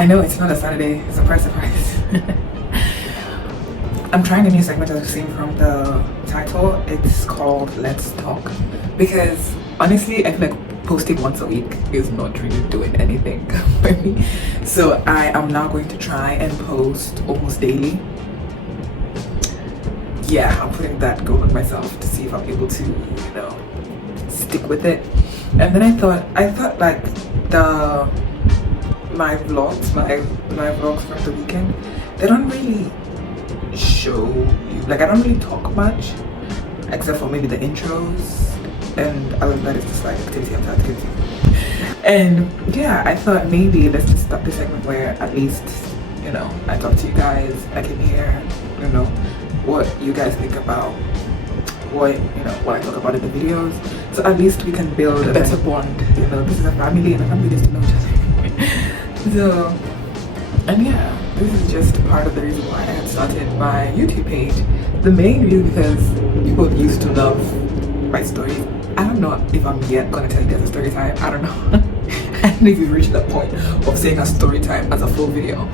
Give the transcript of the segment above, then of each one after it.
I know it's not a Saturday, it's a surprise. I'm trying a new segment as you've seen from the title. It's called Let's Talk. Because honestly, I feel like posting once a week is not really doing anything for me. So I am now going to try and post almost daily. Yeah, I'm putting that goal on myself to see if I'm able to, you know, stick with it. And then I thought like my vlogs from the weekend, they don't really show you, like I don't really talk much except for maybe the intros, and other than that it's just like activity after activity. And yeah, I thought maybe let's just start this segment where at least, you know, I talk to you guys, I can hear, you know, what you guys think about what, you know, what I talk about in the videos, so at least we can build a better bond. You know, this is a family and a family needs to know each other. So, and yeah, this is just part of the reason why I had started my YouTube page. The main reason because people used to love my stories. I don't know if I'm yet gonna tell you guys a story time. I don't know. I don't know if you've reached that point of saying a story time as a full video.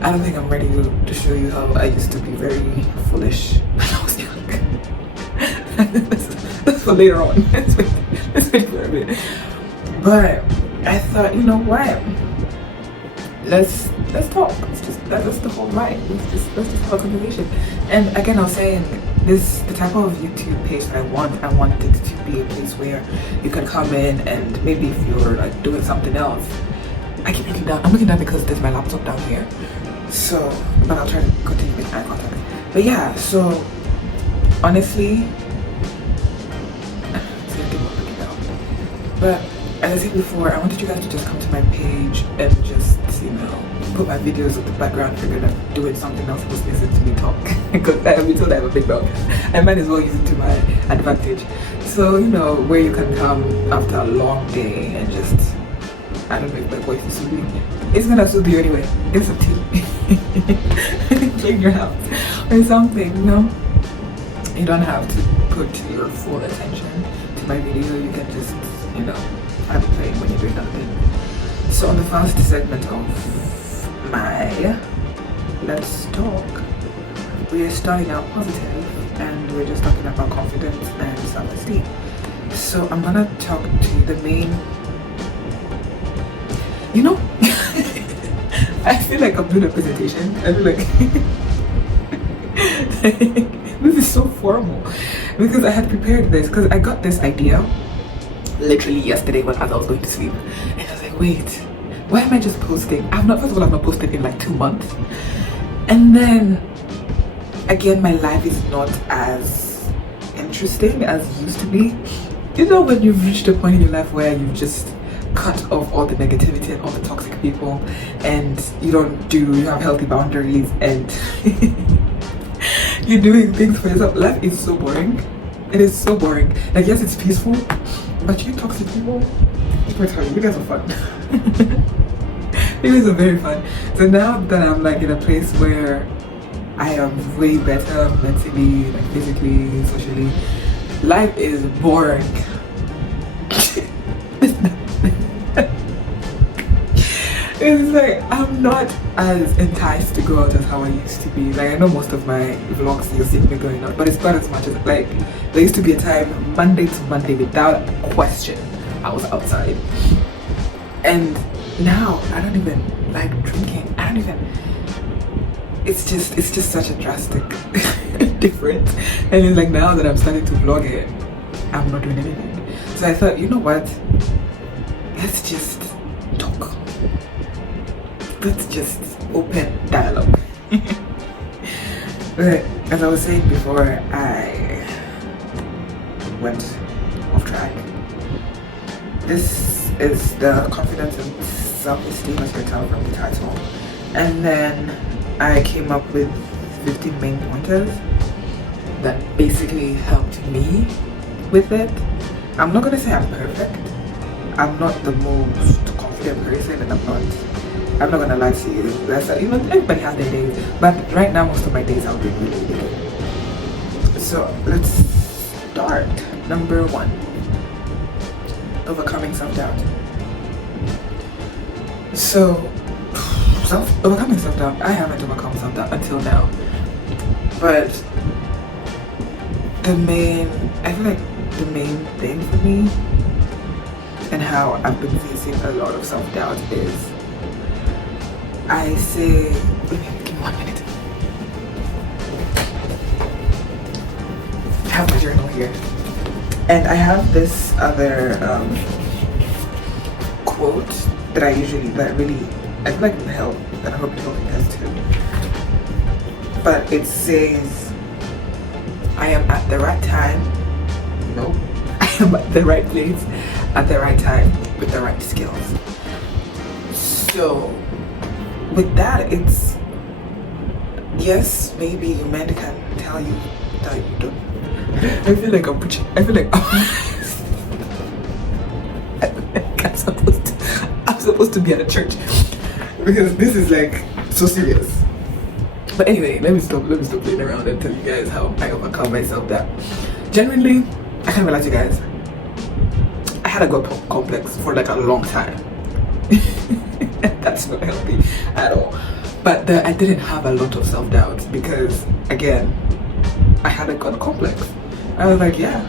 I don't think I'm ready to show you how I used to be very foolish when I was young. That's for later on. Let's wait for a bit. But I thought, you know what? Let's talk. That's the whole vibe. Let's just have a conversation. And again, I was saying this, the type of YouTube page that I wanted it to be a place where you can come in and maybe if you're like doing something else. I keep looking down. I'm looking down because there's my laptop down here. So, but I'll try to continue with eye contact. But yeah, so honestly, it's gonna get more looking down. But as I said before, I wanted you guys to just come to my page and just, you know, put my videos in the background if you're gonna do it something else, just listen to me talk. Because I have been told I have a big mouth. I might as well use it to my advantage. So, you know, where you can come after a long day and just, I don't know if my voice is soothing. It's gonna soothe you anyway. Get some tea. Clean your house or something, you know? You don't have to put your full attention to my video. You can just, you know, have it playing when you're doing nothing. So on the first segment of my Let's Talk, we are starting out positive and we're just talking about confidence and self-esteem. So I'm gonna talk to the main, you know, I feel like I'm doing a presentation. I feel like this is so formal because I had prepared this because I got this idea literally yesterday as I was going to sleep, and I was like, wait, why am I just posting? First of all, I've not posted in like 2 months, and then again, my life is not as interesting as it used to be. You know, when you've reached a point in your life where you've just cut off all the negativity and all the toxic people, and you have healthy boundaries, and you're doing things for yourself. Life is so boring. It is so boring. Like, yes, it's peaceful, but you toxic people, you guys are fun. You guys are very fun. So now that I'm like in a place where I am way better mentally, like physically, socially, life is boring. It's like I'm not as enticed to go out as how I used to be. Like, I know most of my vlogs you'll see me going out, but it's not as much as, like, there used to be a time Monday to Monday without question I was outside, and now I don't even like drinking. It's just such a drastic difference. And it's like now that I'm starting to vlog it, I'm not doing anything. So I thought, you know what, let's just talk. Let's just open dialogue. But as I was saying before, I went off track. This is the confidence and self-esteem, as you can tell from the title. And then I came up with 15 main pointers that basically helped me with it. I'm not gonna say I'm perfect. I'm not the most confident person, and I'm not gonna lie to you. That's everybody has their days, but right now most of my days are doing really good. So let's start. Number 1, overcoming self-doubt. So overcoming self-doubt. I haven't overcome self-doubt until now. But I feel like the main thing for me and how I've been facing a lot of self-doubt is I say, give me 1 minute. I have my journal here. And I have this other quote that I feel like will help, and I hope you don't think that's too. But it says, I am at the right time. No, I am at the right place at the right time with the right skills. So with that, it's yes, maybe your man can tell you that you don't. I feel like I'm preaching. I feel like I'm supposed to be at a church because this is like so serious. But anyway, let me stop playing around and tell you guys how I overcome myself that. Genuinely, I can't lie to you guys. I had a God complex for like a long time. That's not healthy at all. But I didn't have a lot of self-doubt because, again, I had a God complex. I was like, yeah,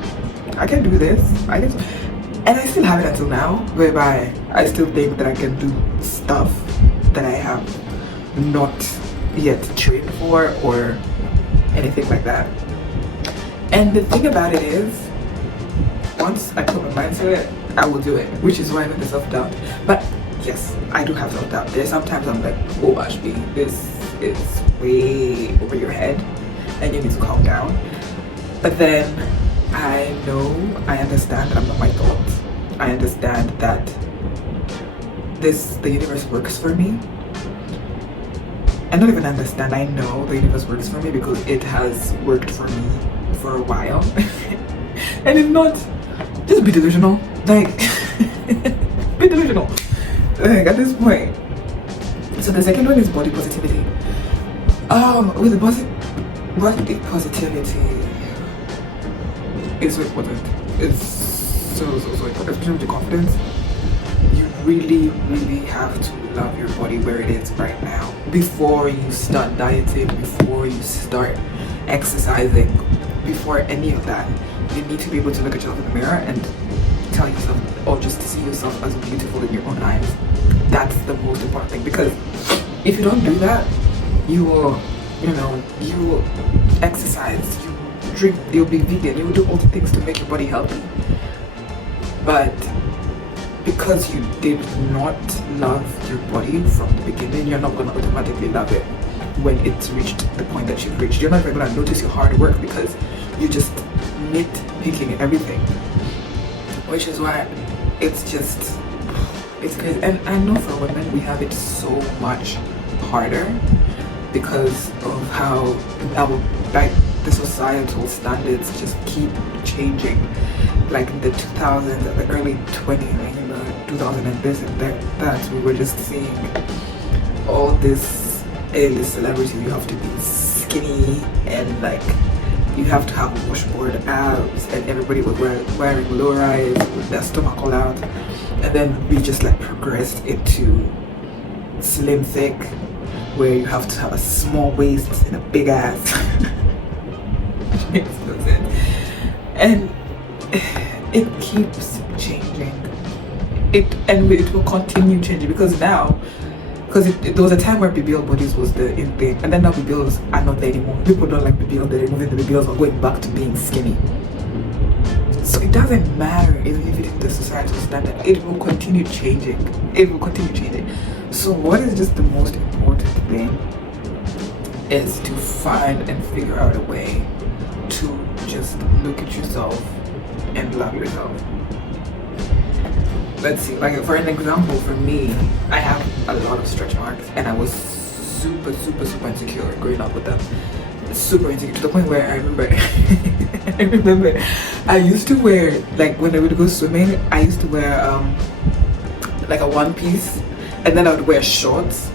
I can do this. And I still have it until now, whereby I still think that I can do stuff that I have not yet trained for or anything like that. And the thing about it is, once I put my mind to it, I will do it, which is why I have the self-doubt. But yes, I do have self-doubt. There's sometimes I'm like, oh Ashby, this is way over your head and you need to calm down. But then I understand that I'm not my thoughts. I understand that the universe works for me. I don't even understand. I know the universe works for me because it has worked for me for a while. And it's not, just be delusional. Like, be delusional. Like, at this point. So the second one is body positivity. With the body positivity, it's so important. It's so important, especially with your confidence. You really have to love your body where it is right now before you start dieting, before you start exercising, before any of that. You need to be able to look at yourself in the mirror and tell yourself, or just see yourself as beautiful in your own eyes. That's the most important thing, because if you don't do that, you will exercise, you drink, you'll be vegan, you will do all the things to make your body healthy. But because you did not love your body from the beginning, you're not going to automatically love it when it's reached the point that you've reached. You're not even going to notice your hard work because you just nitpicking everything, which is why it's crazy. And I know for women we have it so much harder because of how the societal standards just keep changing. Like in the 2000s, the early 2000 and this and that, we were just seeing all this A-list celebrity. You have to be skinny and like you have to have washboard abs, and everybody was wearing low-rise with their stomach all out. And then we just like progressed into slim thick, where you have to have a small waist and a big ass. And it keeps changing. It will continue changing because now, there was a time where BBL bodies was the in thing, and then now BBLs are not there anymore. People don't like BBL, they're removing the BBLs or going back to being skinny. So it doesn't matter if it is the societal standard, it will continue changing. So what is just the most important thing is to find and figure out a way to just look at yourself and love yourself. Let's see, like for an example, for me, I have a lot of stretch marks and I was super insecure growing up with them. Super insecure to the point where I remember I used to wear, like when I would go swimming, I used to wear like a one piece, and then I would wear shorts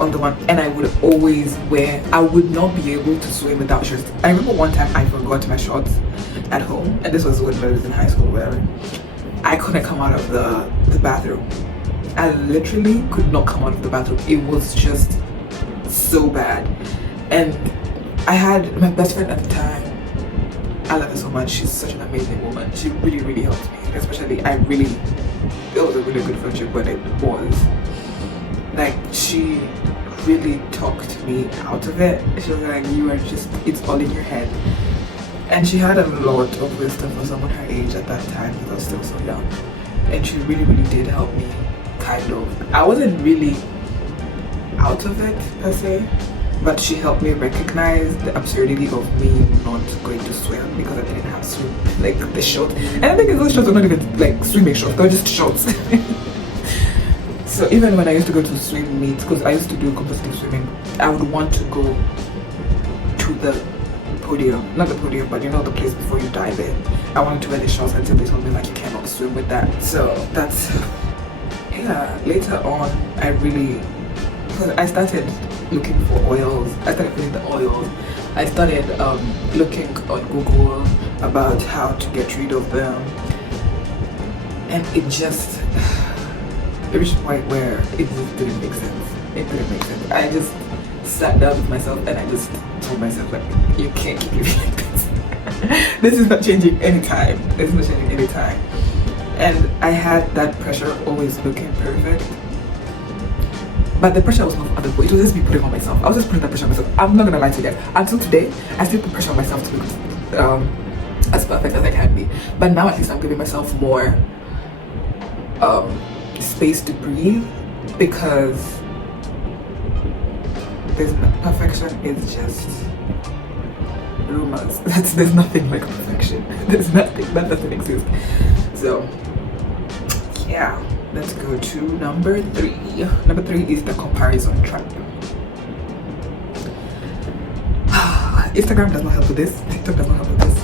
on the one, and I would not be able to swim without shorts. I remember one time I forgot my shorts at home, and this was when I was in high school or whatever. I couldn't come out of the bathroom I literally could not come out of the bathroom. It was just so bad. And I had my best friend at the time. I love her so much. She's such an amazing woman. She really, really helped me. Especially, it was a really good friendship when it was. Like, she really talked me out of it. She was like, it's all in your head. And she had a lot of wisdom for someone her age at that time, because I was still so young. And she really, really did help me, kind of. I wasn't really out of it, per se, but she helped me recognize the absurdity of me not going to swim because I didn't have swim, like the shorts. And I think those shorts were not even like swimming shorts, they were just shorts. So even when I used to go to swim meets, because I used to do competitive swimming, I would want to go to the podium, not the podium, but you know, the place before you dive in. I wanted to wear the shorts until they told me like you cannot swim with that. So that's, yeah, later on I really, because I started looking for oils, I started feeling the oils, I started looking on Google about how to get rid of them, and it reached a point where it just didn't make sense. It didn't make sense. I just sat down with myself and I just told myself, like, you can't keep living like this. This is not changing anytime. This is not changing anytime. And I had that pressure always looking perfect. But the pressure was not on other people. It was just me putting on myself. I was just putting that pressure on myself. I'm not gonna lie to you guys. Until today, I still put pressure on myself to look as perfect as I can be. But now at least I'm giving myself more space to breathe, because perfection is just rumors. There's nothing like perfection. There's nothing, that doesn't exist. So yeah, let's go to number 3. Number 3 is the comparison trap. Instagram does not help with this. TikTok does not help with this.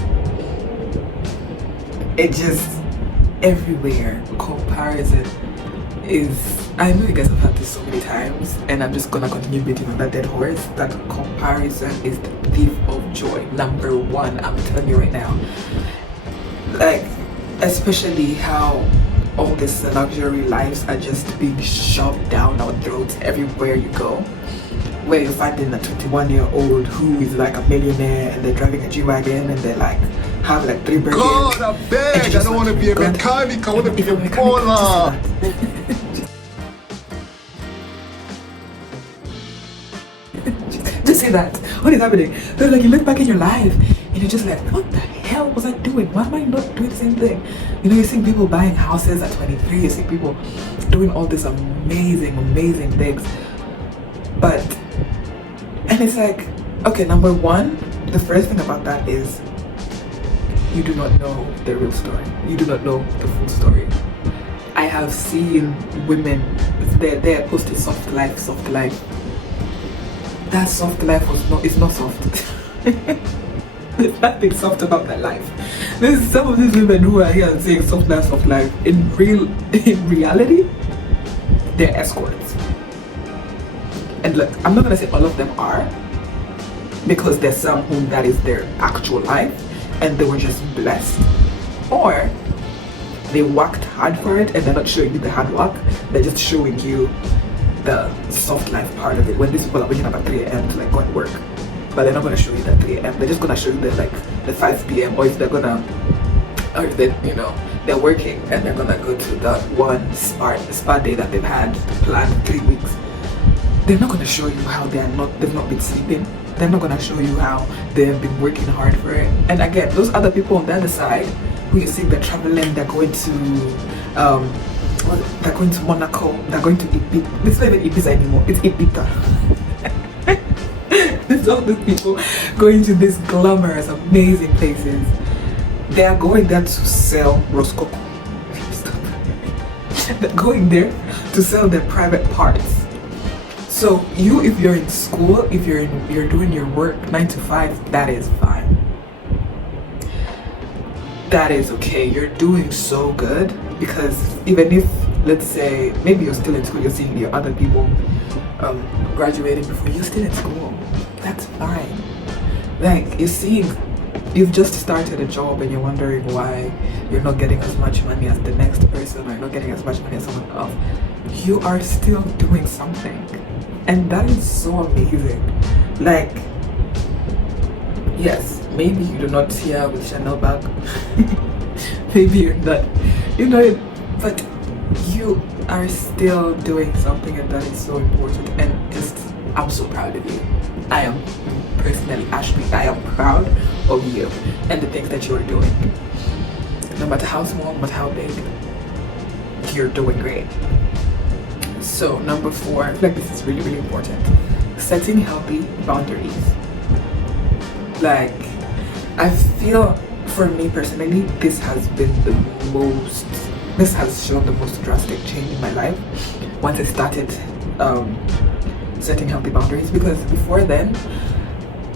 It just everywhere. Comparison is, I know you guys have heard this so many times, and I'm just gonna continue beating on that dead horse, that comparison is the thief of joy. Number 1, I'm telling you right now. Like, especially how all these luxury lives are just being shoved down our throats everywhere you go, where you're finding a 21-year-old who is like a millionaire and they're driving a G-Wagon and they like have like 3 birthdays. God, I beg, I don't want to be a mechanic, I want to be a baller. Just say that. What is happening? So like you look back in your life and you're just like, what the hell was I doing? Why am I not doing the same thing? You know, you see people buying houses at 23, you see people doing all these amazing things. But, and it's like, okay, number 1, the first thing about that is you do not know the real story. You do not know the full story. I have seen women, they're posting soft life. That soft life it's not soft. There's nothing soft about that life. There's some of these women who are here and saying soft life. In reality, they're escorts. And look, I'm not gonna say all of them are, because there's some whom that is their actual life and they were just blessed, or they worked hard for it and they're not showing you the hard work, they're just showing you the soft life part of it, when these people are waking up at 3 a.m. to like go and work, but they're not going to show you that 3 a.m. they're just going to show you the 5 p.m. or if they're gonna, or if they, you know, they're working and they're going to go to that one spa day that they've had planned 3 weeks. They're not going to show you how they've not been sleeping. They're not going to show you how they've been working hard for it. And again, those other people on the other side who you see they're traveling, they're going to Monaco, they're going to Ibiza. It's not even Ibiza anymore, it's Ibiza. There's all these people going to these glamorous, amazing places. They are going there to sell Roscoco. They're going there to sell their private parts. So you, if you're in school, if you're doing your work 9 to 5, that is fine. That is okay. You're doing so good, because even if, let's say, maybe you're still in school, you're seeing your other people graduating before you're still in school, that's fine. Like, you're seeing you've just started a job and you're wondering why you're not getting as much money as the next person, or you're not getting as much money as someone else, you are still doing something. And that is so amazing. Like, yes, maybe you do not see her with Chanel bag. Maybe you're not, but you are still doing something, and that is so important. And just, I'm so proud of you. I am personally, Ashby, I am proud of you and the things that you are doing. No matter how small, no matter how big, you're doing great. So number 4, I feel like this is really, really important. Setting healthy boundaries. Like, I feel for me personally, this has shown the most drastic change in my life once I started setting healthy boundaries, because before then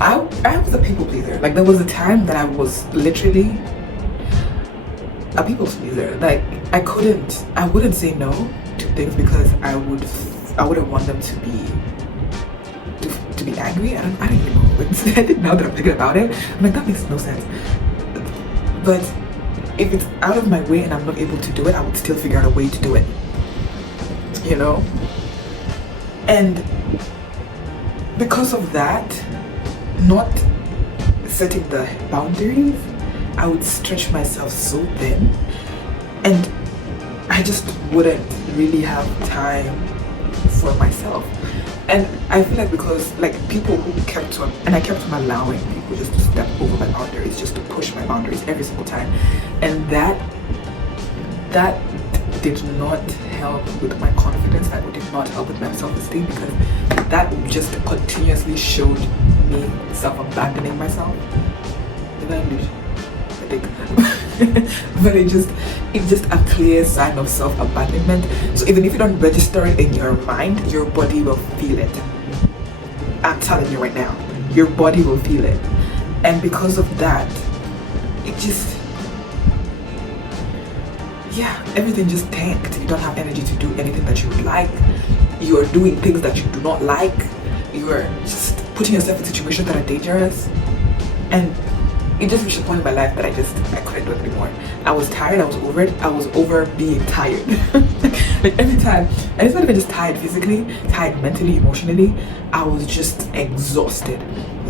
I was a people pleaser. Like, there was a time that I was literally a people pleaser. Like, I wouldn't say no to things because I wouldn't want them to be angry. I don't even know. I think now that I'm thinking about it, I'm like, that makes no sense. But if it's out of my way and I'm not able to do it, I would still figure out a way to do it, and because of that, not setting the boundaries, I would stretch myself so thin, and I just wouldn't really have time for myself. And I feel like, because like people who kept on allowing people just to step over my boundaries, just to push my boundaries every single time, and that did not help with my confidence. That did not help with my self-esteem, because that just continuously showed me self-abandoning myself. Did I lose? I think. But it's just a clear sign of self-abandonment. So even if you don't register it in your mind, your body will feel it. I'm telling you right now, your body will feel it. And because of that, everything just tanked. You don't have energy to do anything that you would like. You are doing things that you do not like. You are just putting yourself in situations that are dangerous. And it just reached a point in my life that I couldn't do it anymore. I was tired, I was over it, I was over being tired. Like, every time, and it's not even just tired physically, tired mentally, emotionally, I was just exhausted.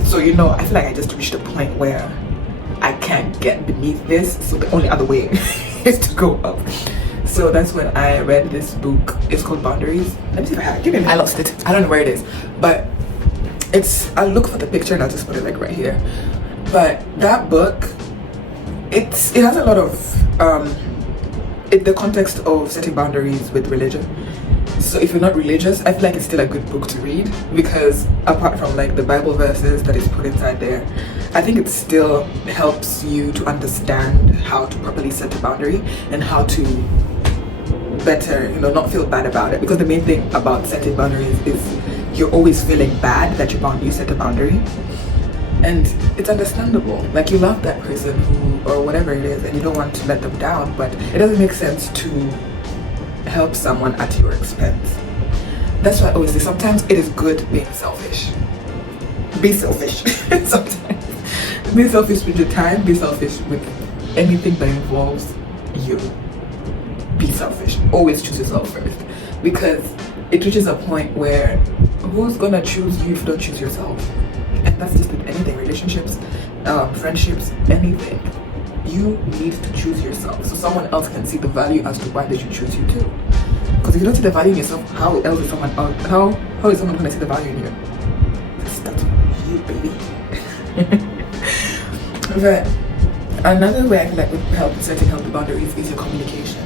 So, I feel like I just reached a point where I can't get beneath this, so the only other way is to go up. So that's when I read this book. It's called Boundaries. Let me see if I have it. Give me a minute. I lost it. I don't know where it is, but I'll look for the picture and I'll just put it like right here. But that book, it has a lot of the context of setting boundaries with religion. So if you're not religious, I feel like it's still a good book to read, because apart from like the Bible verses that is put inside there, I think it still helps you to understand how to properly set a boundary and how to better, not feel bad about it. Because the main thing about setting boundaries is you're always feeling bad that you set a boundary. And it's understandable. Like, you love that person or whatever it is, and you don't want to let them down, but it doesn't make sense to help someone at your expense. That's why I always say, sometimes it is good being selfish. Be selfish. Sometimes. Be selfish with your time, be selfish with anything that involves you. Be selfish. Always choose yourself first. Because it reaches a point where who's gonna choose you if you don't choose yourself? And that's just with anything, relationships, friendships, anything. You need to choose yourself, so someone else can see the value as to why they should choose you too. Because if you don't see the value in yourself, how is someone going to see the value in you? That's you, baby. But another way I feel like would help setting healthy boundaries is your communication.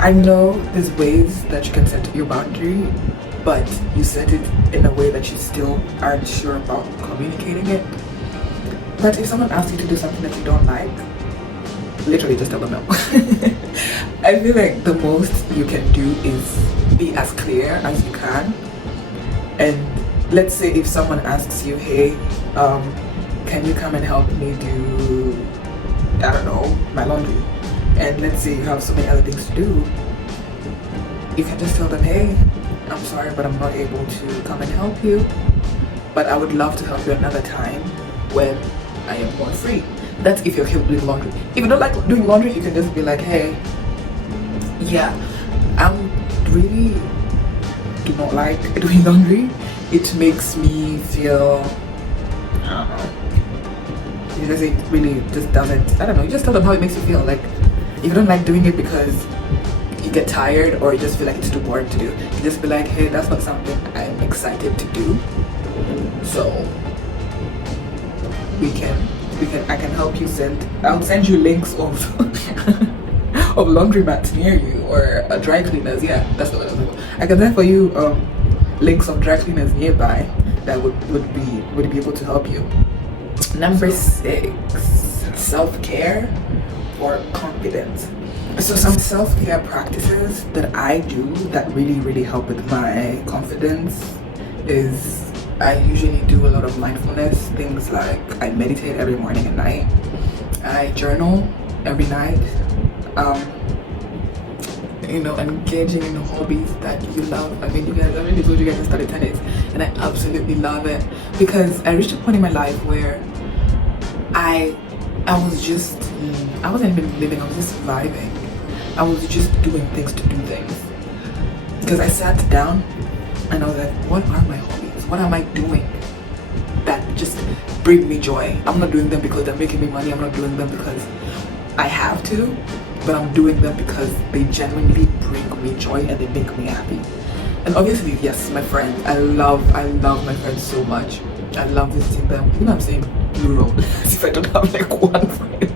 I know there's ways that you can set your boundary, but you set it in a way that you still aren't sure about communicating it. But if someone asks you to do something that you don't like, literally just tell them no. I feel like the most you can do is be as clear as you can. And let's say if someone asks you, hey, can you come and help me do, I don't know, my laundry? And let's say you have so many other things to do, you can just tell them, hey, I'm sorry, but I'm not able to come and help you. but I would love to help you another time when I am more free. That's if you're okay with doing laundry. If you don't like doing laundry, you can just be like, hey, yeah, I really do not like doing laundry. It makes me feel, I don't know, because it really just doesn't, I don't know, you just tell them how it makes you feel. Like, if you don't like doing it because you get tired or you just feel like it's too boring to do, you just be like, hey, that's not something I'm excited to do. So I can help you I'll send you links of of laundromats near you, or dry cleaners. Yeah, that's the word I was looking for. I can send for you links of dry cleaners nearby that would be able to help you. Number 6, self-care or confidence. So some self-care practices that I do that really help with my confidence is I usually do a lot of mindfulness, things like I meditate every morning and night. I journal every night. Engaging in hobbies that you love. I mean, I already told you guys I started tennis, and I absolutely love it because I reached a point in my life where I wasn't even living, I was just vibing. I was just doing things to do things. Because I sat down and I was like, what are my hobbies? What am I doing that just bring me joy? I'm not doing them because they're making me money. I'm not doing them because I have to, but I'm doing them because they genuinely bring me joy and they make me happy. And obviously, yes, my friends, I love my friends so much. I love visiting them. You know what I'm saying? Plural, as if I don't have like one friend.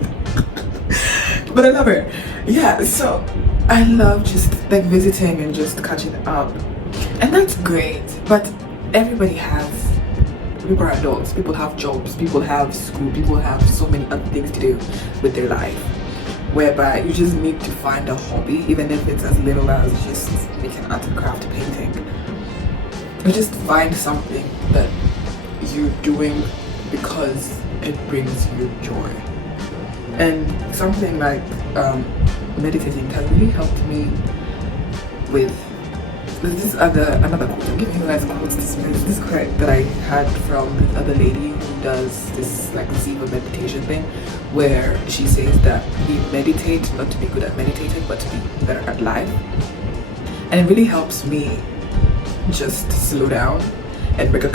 But I love her. Yeah, so I love just like visiting and just catching up. And that's great. But people are adults, people have jobs, people have school, people have so many other things to do with their life. Whereby you just need to find a hobby, even if it's as little as just making art and craft painting. You just find something that you're doing because it brings you joy. And something like meditating has really helped me with another quote. I'm giving you guys quotes. This quote that I had from this other lady who does this like Ziva meditation thing, where she says that we meditate not to be good at meditating, but to be better at life. And it really helps me just slow down and leaving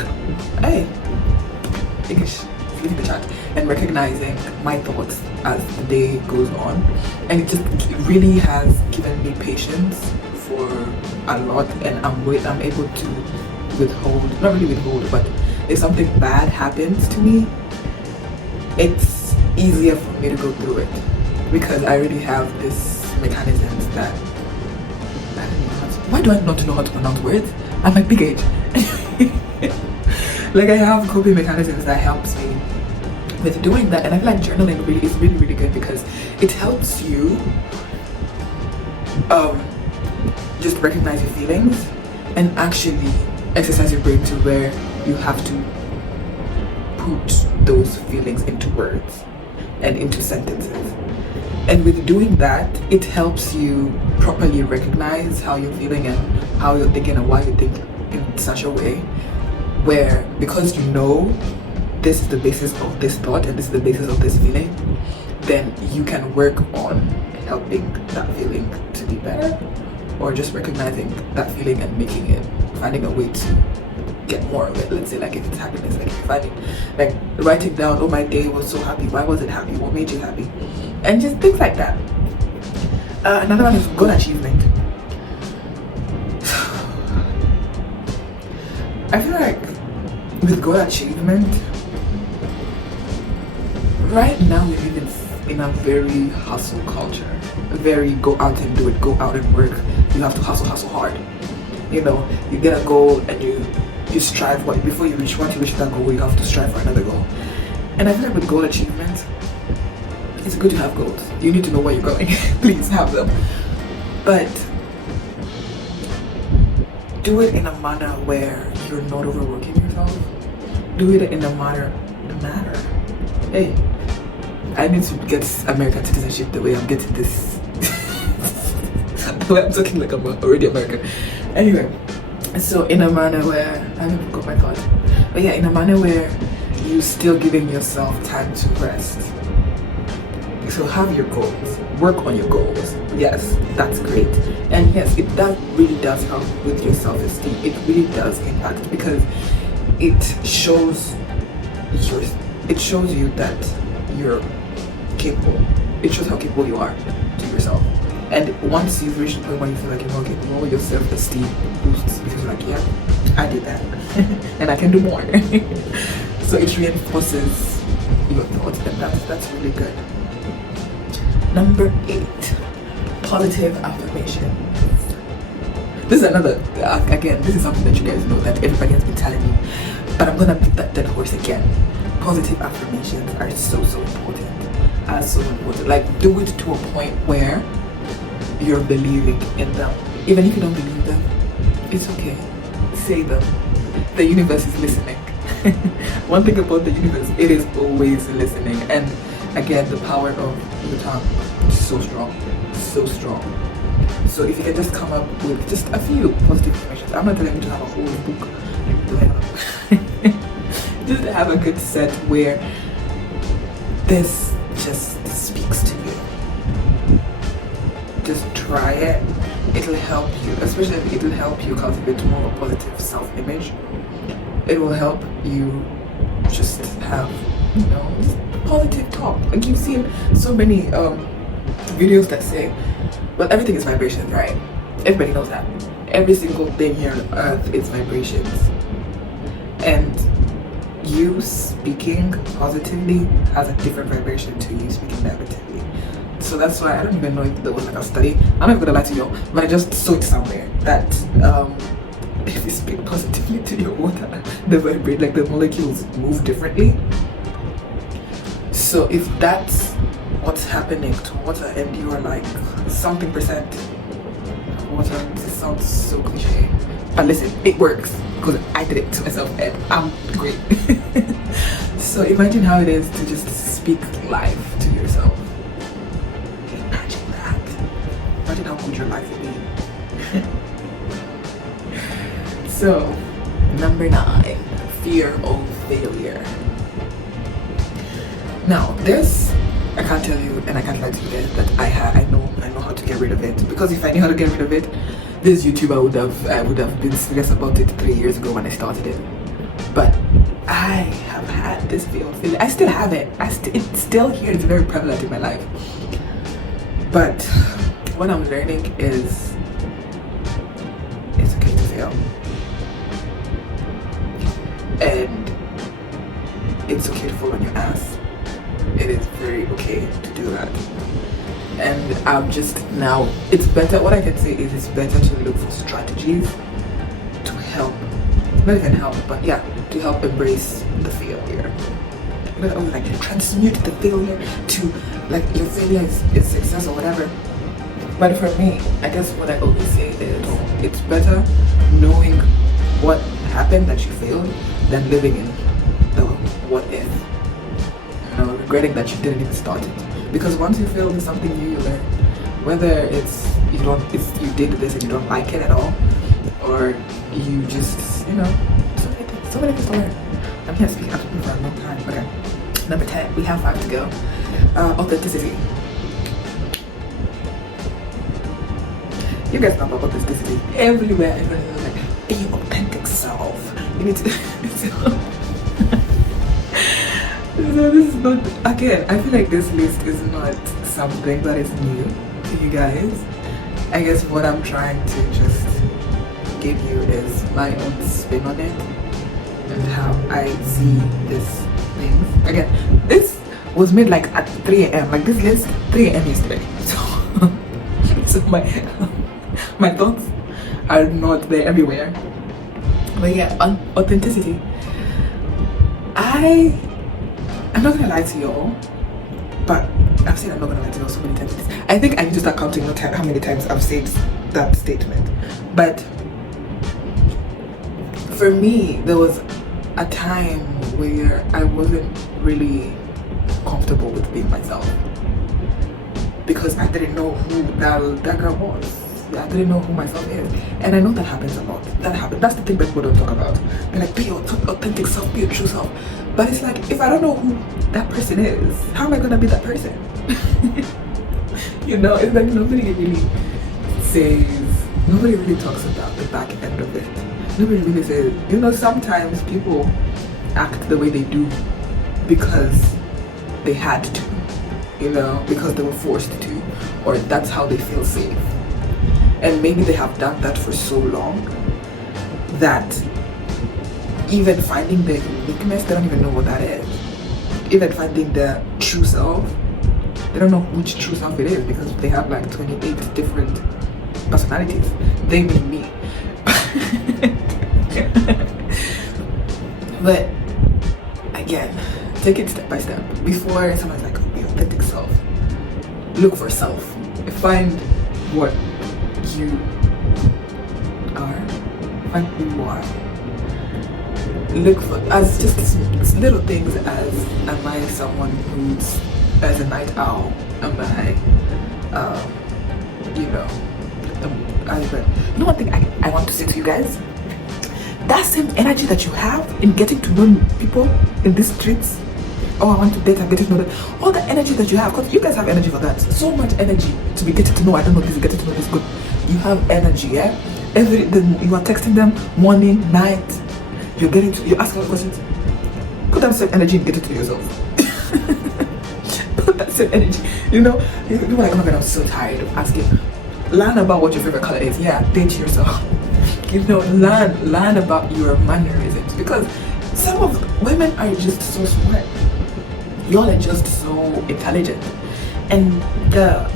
the chat and recognizing my thoughts as the day goes on. And it really has given me patience for a lot, and I'm able to not really withhold, but if something bad happens to me, it's easier for me to go through it because I already have this mechanisms that I don't know why do I not know how to pronounce words at my big age? Like I have coping mechanisms that helps me with doing that, and I feel like journaling is really good because it helps you just recognize your feelings and actually exercise your brain to where you have to put those feelings into words and into sentences. And with doing that, it helps you properly recognize how you're feeling and how you're thinking and why you think in such a way where, because you know this is the basis of this thought and this is the basis of this feeling, then you can work on helping that feeling to be better, or just recognizing that feeling and finding a way to get more of it. Let's say like if it's happiness, like if you're finding, like writing down, oh my day was so happy, why was it happy, what made you happy, and just things like that. Another one is goal achievement. I feel like with goal achievement, right now we live in a very hustle culture, very go out and do it, go out and work. You have to hustle hard. You know, you get a goal and you strive for it. Before you reach that goal, you have to strive for another goal. And I feel like with goal achievement, it's good to have goals. You need to know where you're going. Please have them. But do it in a manner where you're not overworking yourself. Do it in a manner. Hey, I need to get American citizenship the way I'm getting this. The way I'm talking like I'm already American. Anyway, so in a manner where I haven't got my thought. But yeah, in a manner where you still giving yourself time to rest. So have your goals, work on your goals. Yes, that's great. And yes, that really does help with your self-esteem. It really does impact, because it shows you that you're capable. It shows how capable you are to yourself. And once you've reached the point where you feel like you're more capable, your self-esteem boosts, because you're like, yeah, I did that and I can do more. So it reinforces your thoughts, and that's really good. Number 8, positive affirmation. This is another, again, this is something that you guys know that everybody has been telling me, but I'm gonna beat that dead horse again. Positive affirmations are so important. So important. Like, do it to a point where you're believing in them. Even if you don't believe them, it's okay. Say them. The universe is listening. One thing about the universe, it is always listening. And again, the power of the tongue is so strong, so strong. So if you can just come up with just a few positive affirmations, I'm not telling you to have a whole book. Just have a good set where this just speaks to you. Just try it. It'll help you, especially it'll help you cultivate more of a positive self-image. It will help you just have, just positive talk. Like, you've seen so many videos that say, well, everything is vibrations, right? Everybody knows that. Every single thing here on earth is vibrations. And you speaking positively has a different vibration to you speaking negatively. So that's why I don't even know if there was like a study. I'm not gonna lie to you, but I just saw it somewhere that if you speak positively to your water, the vibrate, like the molecules move differently. So if that's what's happening to water and you are like something percent water, this sounds so cliche, but listen, it works because I did it to myself and I'm great. So imagine how it is to just speak life to yourself. Imagine that. Imagine how good your life will be. So, number 9, fear of failure. Now, this, I can't tell you and I can't lie to you guys that I know how to get rid of it. Because if I knew how to get rid of it, this YouTube I would have been serious about it 3 years ago when I started it. But I have had this fear of failure. I still have it. It's still here. It's very prevalent in my life. But what I'm learning is it's okay to fail. And it's okay to fall on your ass. It is very okay to do that. And I'm just now, it's better, what I can say is it's better to look for strategies to help, not even help, but yeah, to help embrace the failure. But I was like, transmute the failure to, like, your failure is success or whatever. But for me, I guess what I always say is it's better knowing what happened that you failed than living in the what if. Regretting that you didn't even start it. Because once you fail in something new, you learn. Whether you did this and you don't like it at all, or you just, so many things to learn. I'm here speaking after for a long time. Okay. Number 10, we have 5 to go. Authenticity. You guys know about authenticity. Everywhere, like, be your authentic self. You need to So this is not, again, I feel like this list is not something that is new to you guys. I guess what I'm trying to just give you is my own spin on it and how I see these things. Again, this was made like at 3 a.m. Like this list, 3 a.m. yesterday. So my thoughts are not there everywhere. But yeah, authenticity. I'm not gonna lie to y'all, but I've said I'm not gonna lie to y'all so many times. I think I need to start counting how many times I've said that statement. But for me, there was a time where I wasn't really comfortable with being myself because I didn't know who that girl was. I didn't know who myself is. And I know that happens a lot. That happens. That's the thing that people don't talk about. They're like, be your authentic self, be your true self. But it's like, if I don't know who that person is, how am I gonna be that person? You know, it's like nobody really talks about the back end of it. Nobody really says, you know, sometimes people act the way they do because they had to, you know, because they were forced to, or that's how they feel safe. And maybe they have done that for so long that even finding their uniqueness, they don't even know what that is. Even finding their true self, they don't know which true self it is because they have like 28 different personalities. They mean me. But again, take it step by step. Before someone's like, oh, be authentic self, look for self. Find what you are. Find who you are. Look for as just little things as, am I someone who's as a night owl? Am I you know, one thing I want to say to you guys, that same energy that you have in getting to know people in these streets, oh, I want to date, I'm getting to know them, all the energy that you have, because you guys have energy for that, so much energy to be getting to know, I don't know this, getting to know this good, you have energy, yeah? You are texting them morning, night, you're asking questions, put that same energy and get it to yourself. Put that same energy, you know, you're like, oh my god, I'm so tired of asking. Learn about what your favorite color is. Yeah, date yourself. You know, learn about your mannerisms, because some of women are just so smart. Y'all are just so intelligent, and the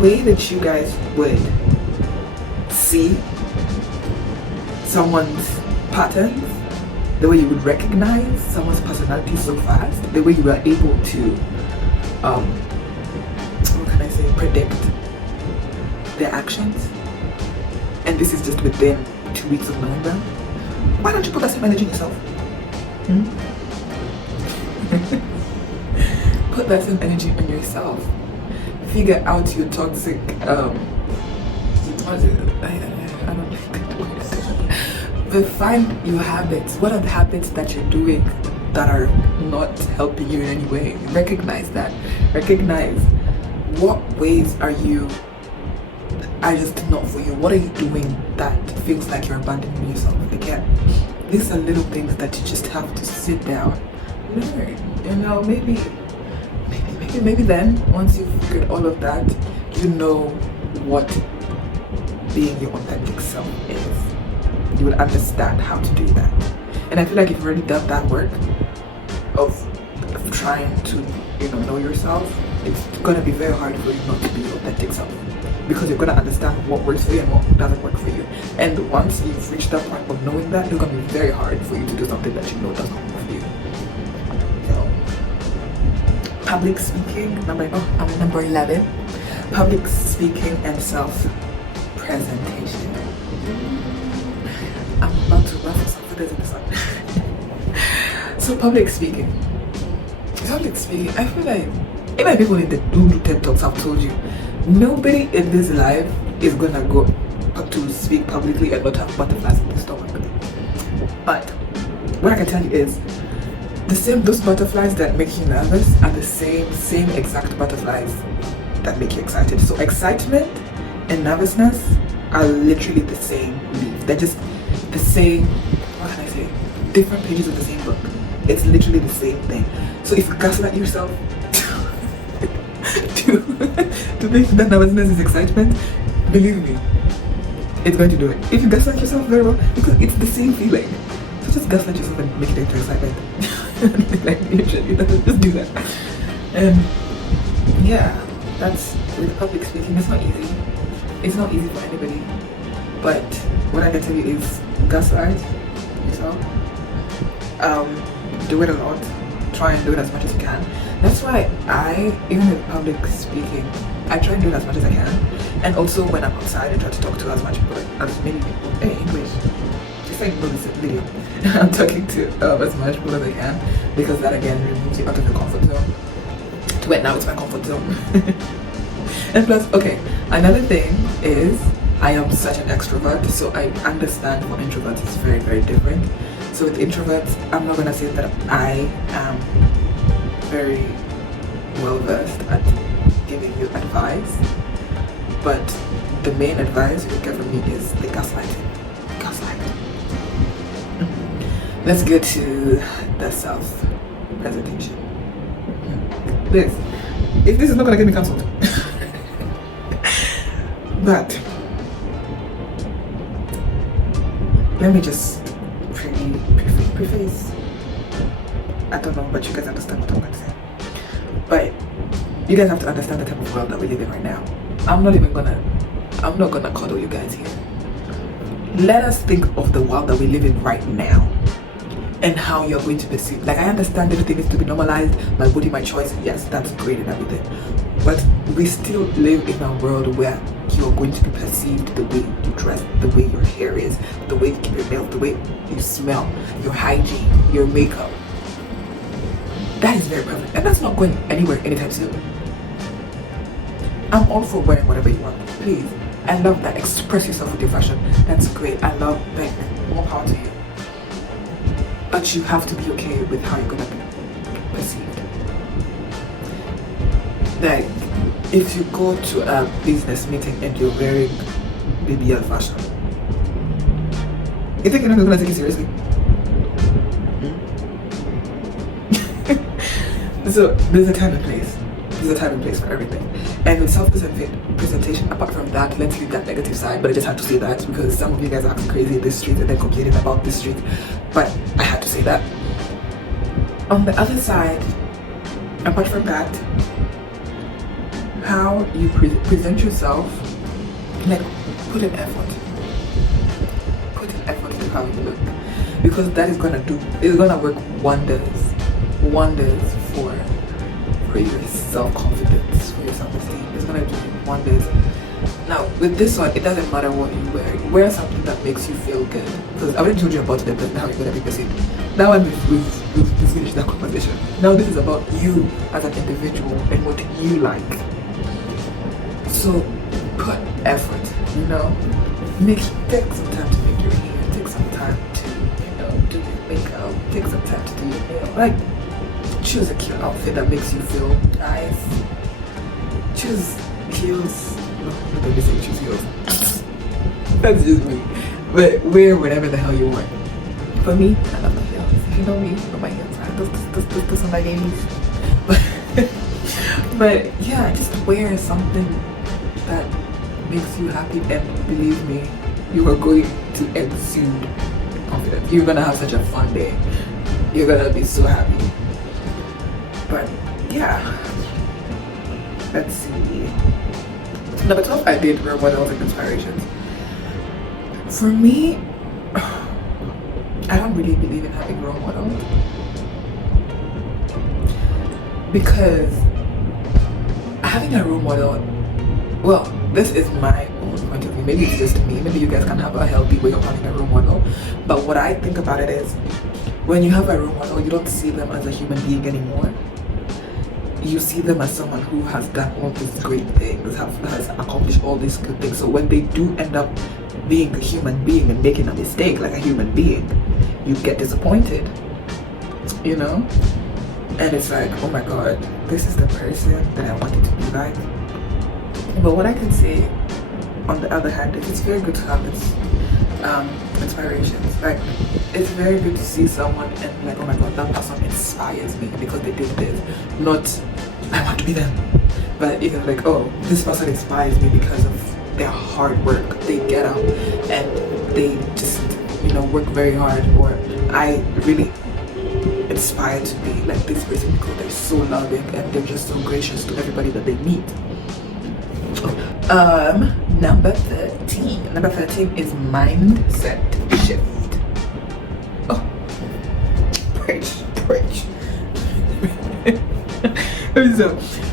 way that you guys would see someone's patterns, the way you would recognize someone's personality so fast, the way you are able to what can I say, predict their actions, and this is just within 2 weeks of knowing them. Why don't you put that same energy in yourself? Put that same energy on yourself. Figure out your toxic what is it? I don't think but find your habits. What are the habits that you're doing that are not helping you in any way? Recognize that. Recognize what ways are just not for you. What are you doing that feels like you're abandoning yourself? Again, these are little things that you just have to sit down, learn. You know, maybe then once you've figured all of that, you know what being your authentic self is. You will understand how to do that. And I feel like if you've already done that work of trying to, you know yourself, it's gonna be very hard for you not to be your authentic self, because you're gonna understand what works for you and what doesn't work for you. And once you've reached that point of knowing that, it's gonna be very hard for you to do something that you know doesn't work for you. So, public speaking, number 11. Public speaking and self-presentation. I'm about to ruffle some feathers in the sun. So public speaking, I feel like even people in the do TED Talks have told you, nobody in this life is gonna go to speak publicly and not have butterflies in the stomach. But what I can tell you is, those butterflies that make you nervous are the same exact butterflies that make you excited. So excitement and nervousness are literally the same leaf. They're just the same, what can I say, different pages of the same book. It's literally the same thing. So if you gaslight yourself to think that nervousness is excitement, believe me, it's going to do it. If you gaslight yourself very well, because it's the same feeling. So just gaslight yourself and make it into excitement. Like, literally, just do that. And yeah, that's with public speaking. It's not easy. It's not easy for anybody. But what I can tell you is gaslight yourself. Do it a lot. Try and do it as much as you can. That's why even with public speaking, I try and do it as much as I can. And also when I'm outside, I try to talk to as many people. Hey, English. It's like this video. I'm talking to as much people as I can, because that again removes you out of your comfort zone. Wait, now it's my comfort zone. And plus, okay, another thing is I am such an extrovert, so I understand for introverts it's very, very different. So with introverts, I'm not gonna say that I am very well versed at giving you advice, but the main advice you get from me is the gaslighting. Let's get to the self-presentation. If this is not gonna get me cancelled. But let me just preface. I don't know, but you guys understand what I'm going to say. But you guys have to understand the type of world that we live in right now. I'm not gonna cuddle you guys here. Let us think of the world that we live in right now and how you're going to perceive. Like, I understand everything needs to be normalized, my body, my choice. Yes, that's great and everything. But we still live in a world where you're going to be perceived the way you dress, the way your hair is, the way you keep your nails, the way you smell, your hygiene, your makeup. That is very prevalent, and that's not going anywhere anytime soon. I'm all for wearing whatever you want. Please, I love that. Express yourself with your fashion. That's great. I love, like, more power to you. But you have to be okay with how you're gonna be perceived. Like, if you go to a business meeting and you're wearing BBL fashion, you think anyone's gonna take you seriously? So there's a time and place. There's a time and place for everything. And with self-presentation, apart from that, let's leave that negative side, but I just had to say that because some of you guys are acting crazy in this street and then complaining about this street. But I had to say that. On the other side, apart from that, how you present yourself, like, put an effort into how you look, because that is gonna work wonders for your self-confidence, for your self-esteem. It's gonna do wonders. Now with this one, it doesn't matter what you wear. You wear something that makes you feel good, because I already told you about them, but how you're gonna be perceived. That one we've finished that conversation. Now this is about you as an individual and what you like. So put effort, take some time to make your hair, take some time to, do your makeup, take some time to do your nail. Like, choose a cute outfit that makes you feel nice. Choose heels. No, not let me say choose heels. That's just me. But wear whatever the hell you want. For me, I love my heels. If you know me, you know my heels. Those are my babies. But yeah, just wear something that makes you happy, and believe me, you are going to exude confidence. You're gonna have such a fun day. You're gonna be so happy. But yeah, let's see. Number 12, I did role models and inspirations. For me, I don't really believe in having role models, because having a role model, well, this is my own point of view. Maybe it's just me. Maybe you guys can have a healthy way of having a role model. But what I think about it is, when you have a role model, you don't see them as a human being anymore. You see them as someone who has done all these great things, has accomplished all these good things. So when they do end up being a human being and making a mistake like a human being, you get disappointed, And it's like, oh my god, this is the person that I wanted to be like. But what I can say, on the other hand, is it's very good to have this inspirations. Like, it's very good to see someone and like, oh my god, that person inspires me because they did this. Not, I want to be them. But you can like, oh, this person inspires me because of their hard work. They get up and they just, work very hard. Or I really inspired to be like this person because they're so loving and they're just so gracious to everybody that they meet. Number 13. Number 13 is mindset shift. Oh, preach.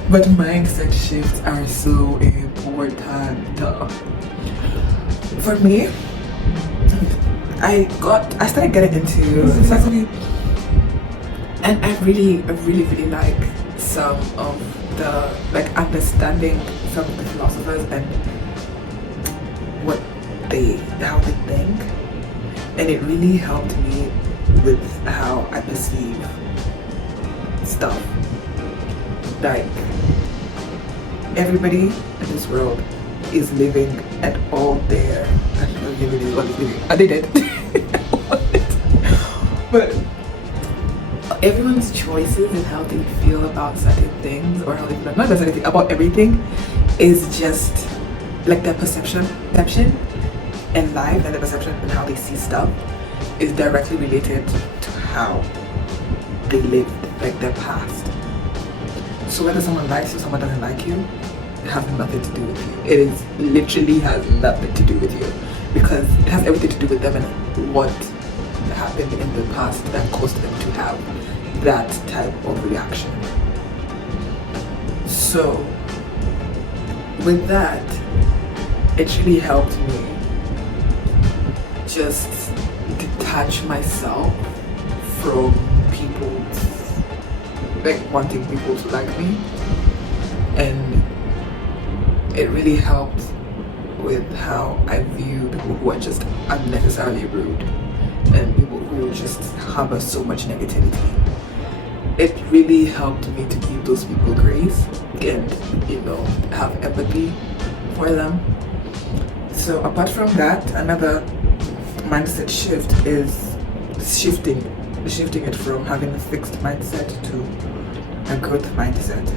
But mindset shifts are so important. For me, I started getting into psychology, and I really like some of the, like, understanding some of the philosophers and how they think, and it really helped me with how I perceive stuff. Like, everybody in this world is living at all their, I don't know if everybody is living. I did it. But everyone's choices and how they feel about certain things, or how they feel not about certain things, about everything, is just like their perception in life, and the perception and how they see stuff is directly related to how they lived, like their past. So whether someone likes you, someone doesn't like you, it has nothing to do with you. It is literally has nothing to do with you, because it has everything to do with them and what happened in the past that caused them to have that type of reaction. So with that, it really helped me just detach myself from people, like wanting people to like me, and it really helped with how I view people who are just unnecessarily rude and people who just harbor so much negativity. It really helped me to give those people grace and, have empathy for them. So apart from that, another mindset shift is shifting it from having a fixed mindset to a growth mindset,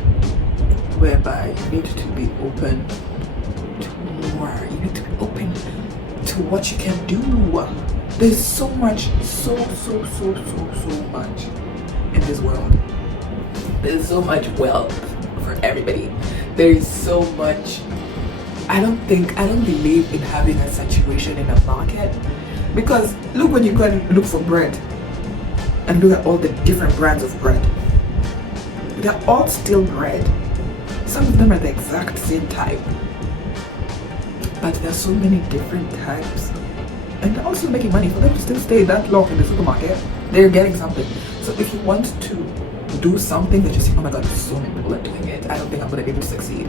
whereby you need to be open to more. You need to be open to what you can do. There's so much, so much in this world. There's so much wealth for everybody. There is so much. I don't believe in having a situation in a market, because look, when you go and look for bread and look at all the different brands of bread, they're all still bread. Some of them are the exact same type, but there are so many different types, and they're also making money. For them to still stay that long in the supermarket, they're getting something. So if you want to do something that you say, oh my god, so many people are doing it, I don't think I'm going to be able to succeed.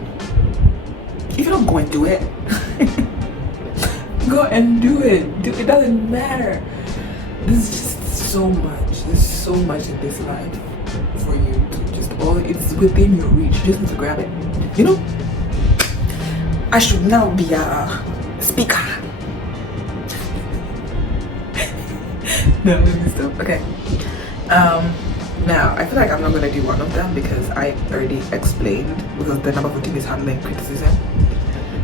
If you don't go and do it, go and do it. It doesn't matter. There's just so much. There's so much in this life for you to just, it's within your reach. You just need to grab it. I should now be a speaker. No, let me stop. Okay. Now, I feel like I'm not going to do one of them because I already explained, because the number 14 is handling criticism.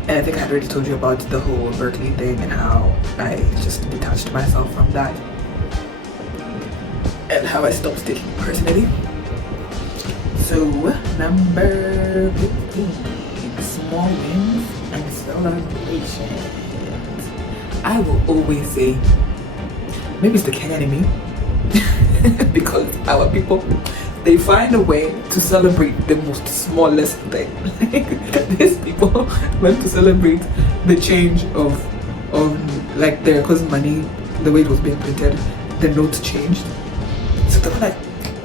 And I think I had already told you about the whole Berkeley thing and how I just detached myself from that. And how I stopped taking it personally. So, number 15, small wins and celebrations. I will always say, maybe it's the Kenyan in me. Because our people, they find a way to celebrate the most smallest thing. These people want to celebrate the change of like their cousin money, the way it was being printed, the notes changed. So they're like,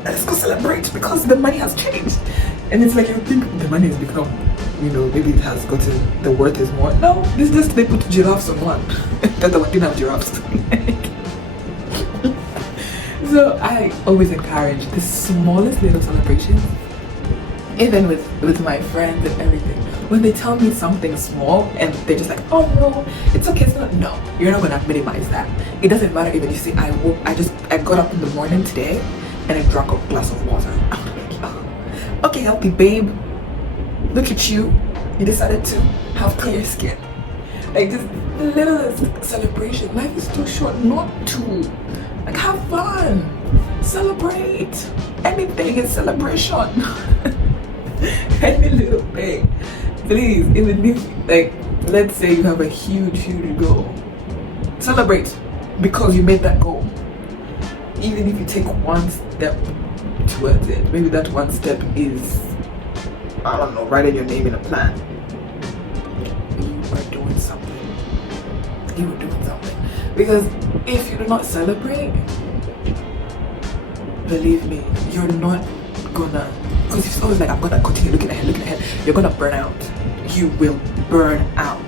let's go celebrate because the money has changed. And it's like, you think the money has become, maybe it has gotten, the worth is more. No, this just they put giraffes on one. That the one didn't have giraffes. So I always encourage the smallest little celebrations, even with my friends and everything. When they tell me something small and they're just like, oh no, it's okay, it's not. No, you're not gonna minimize that. It doesn't matter even if you say, I got up in the morning today and I drank a glass of water. I'm like, oh, okay, healthy babe. Look at you. You decided to have clear skin. Like this little celebration. Life is too short not to. Like, have fun, celebrate. Anything is celebration. Any little thing, please. Even if, like, let's say you have a huge goal, celebrate because you made that goal. Even if you take one step towards it, maybe that one step is, I don't know, writing your name in a plan. You are doing something. You are doing something. Because if you do not celebrate, believe me, you're not gonna, because it's always like, I'm gonna continue looking ahead, you're gonna burn out. You will burn out.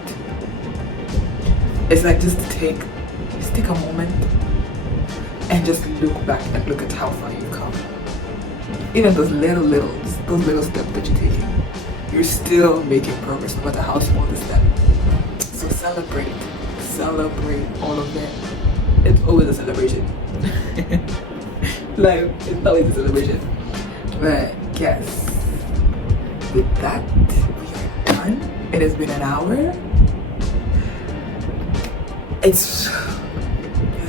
It's like just take a moment and just look back and look at how far you've come. Even those little steps that you're taking, you're still making progress no matter how small the step. So celebrate all of them. It's always a celebration. Like, it's always a celebration. But yes, with that, we are done. It has been an hour.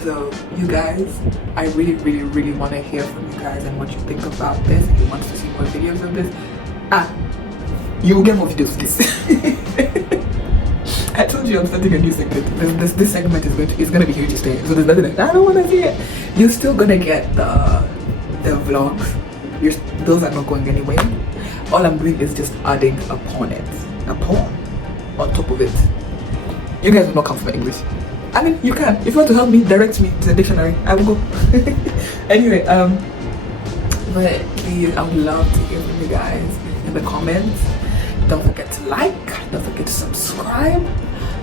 So you guys, I really want to hear from you guys and what you think about this. If you want to see more videos of this, you will get more videos of this. I told you I'm starting a new segment. This segment is going to be here to stay. So there's nothing like, I don't want to see it. You're still gonna get the vlogs. Those are not going anywhere. All I'm doing is just adding a poem on top of it. You guys will not come from English. I mean, you can. If you want to help me, direct me to the dictionary. I will go. Anyway, but please, I would love to hear from you guys in the comments. Don't forget to like. Don't forget to subscribe.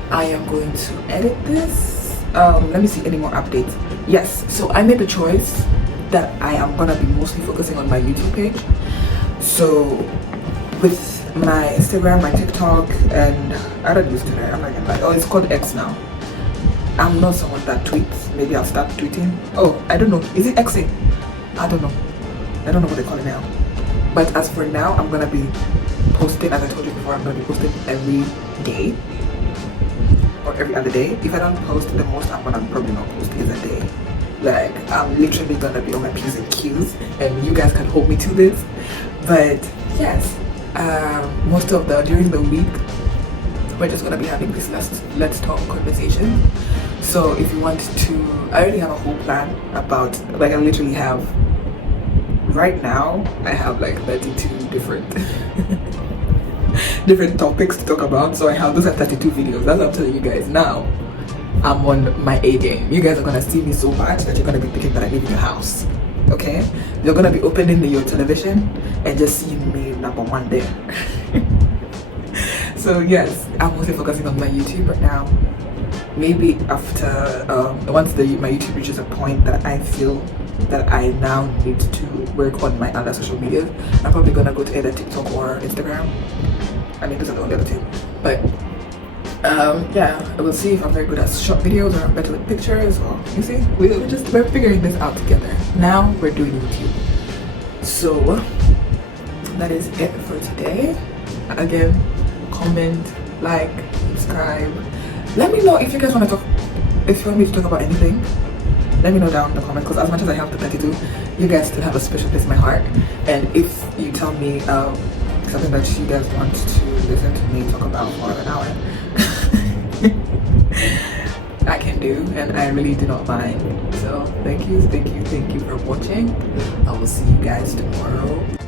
I am going to edit this. Let me see any more updates. Yes, so I made the choice that I am gonna be mostly focusing on my YouTube page. So with my Instagram, my TikTok, and I don't use Twitter. I'm not gonna lie. Oh, it's called X now. I'm not someone that tweets. Maybe I'll start tweeting. Oh, I don't know. Is it Xing? I don't know. I don't know what they call it now. But as for now, I'm gonna be posting, as I told you before, I'm gonna be posting every day or every other day. If I don't post, the most I'm gonna probably not post is a day. Like, I'm literally gonna be on my P's and Q's, and you guys can hold me to this. But yes, most of during the week, we're just gonna be having this let's talk conversation. So if you want to, I already have a whole plan about, like, I literally have, right now, I have like 32 different topics to talk about. So I have those are 32 videos. That's what I'm telling you guys now. I'm on my A game. You guys are gonna see me so much that you're gonna be thinking that I live in your house. Okay? You're gonna be opening your television and just seeing me #1 there. So yes, I'm mostly focusing on my YouTube right now. Maybe after once my YouTube reaches a point that I feel that I now need to work on my other social media, I'm probably gonna go to either TikTok or Instagram. I mean, those are the only other two. But yeah, we'll see if I'm very good at short videos or I'm better with pictures, or you see, we're figuring this out together. Now we're doing YouTube. So that is it for today. Again, comment, like, subscribe. Let me know if you guys want to talk, if you want me to talk about anything. Let me know down in the comments, because as much as I have the 32, you guys still have a special place in my heart. And if you tell me something that you guys want to listen to me talk about for an hour, I can do, and I really do not mind. So thank you for watching. I will see you guys tomorrow.